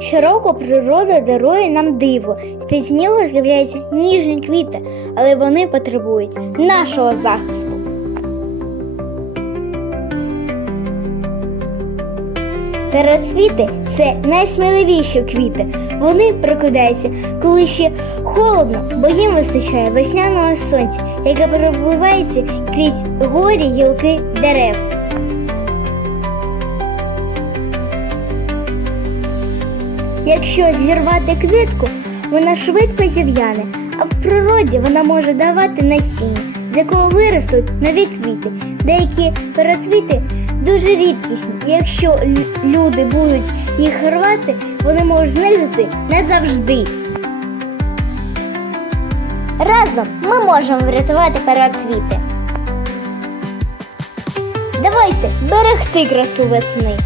Щороку природа дарує нам диво. Нього з'являються ніжні квіти, але вони потребують нашого захисту. Перецвіти це найсміливіші квіти. Вони прокидаються, коли ще холодно, бо їм вистачає весняного сонця, яке пробивається крізь горі гілки дерев. Якщо зірвати квітку, вона швидко зів'яне, а в природі вона може давати насіння, з якого виростуть нові квіти. Деякі пересвіти дуже рідкісні, якщо люди будуть їх рвати, вони можуть зникнути назавжди. Разом ми можемо врятувати перецвіти. Давайте берегти красу весни.